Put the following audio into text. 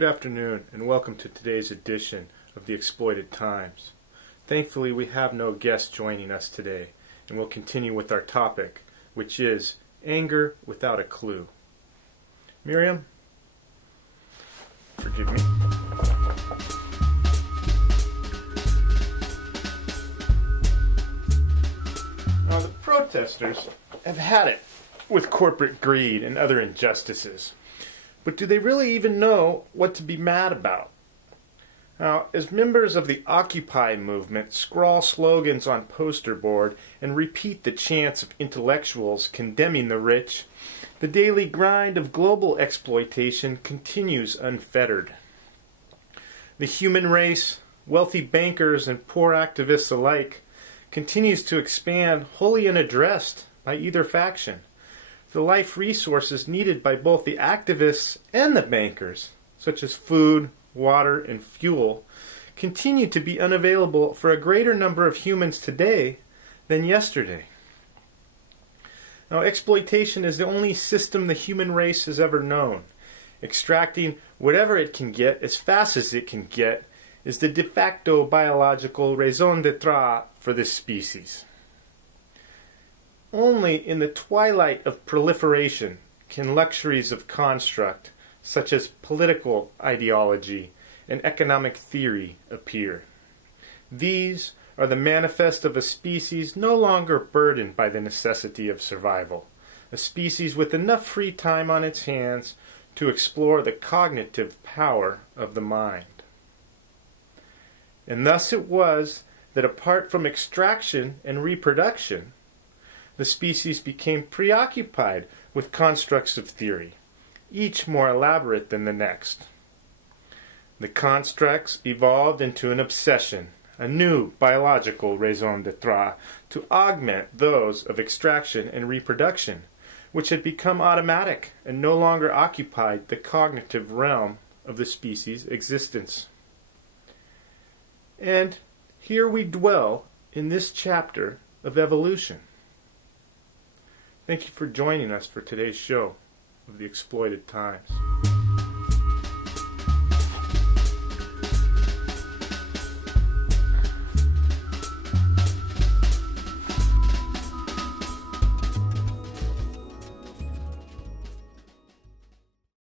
Good afternoon, and welcome to today's edition of The Exploited Times. Thankfully, we have no guest joining us today, and we'll continue with our topic, which is anger without a clue. Miriam? Forgive me. Now, the protesters have had it with corporate greed and other injustices. But do they really even know what to be mad about? Now, as members of the Occupy movement scrawl slogans on poster board and repeat the chants of intellectuals condemning the rich, the daily grind of global exploitation continues unfettered. The human race, wealthy bankers and poor activists alike, continues to expand wholly unaddressed by either faction. The life resources needed by both the activists and the bankers, such as food, water, and fuel, continue to be unavailable for a greater number of humans today than yesterday. Now, exploitation is the only system the human race has ever known. Extracting whatever it can get as fast as it can get is the de facto biological raison d'etre for this species. Only in the twilight of proliferation can luxuries of construct, such as political ideology and economic theory, appear. These are the manifest of a species no longer burdened by the necessity of survival, a species with enough free time on its hands to explore the cognitive power of the mind. And thus it was that apart from extraction and reproduction, the species became preoccupied with constructs of theory, each more elaborate than the next. The constructs evolved into an obsession, a new biological raison d'etre, to augment those of extraction and reproduction, which had become automatic and no longer occupied the cognitive realm of the species' existence. And here we dwell in this chapter of evolution. Thank you for joining us for today's show of The Exploited Times.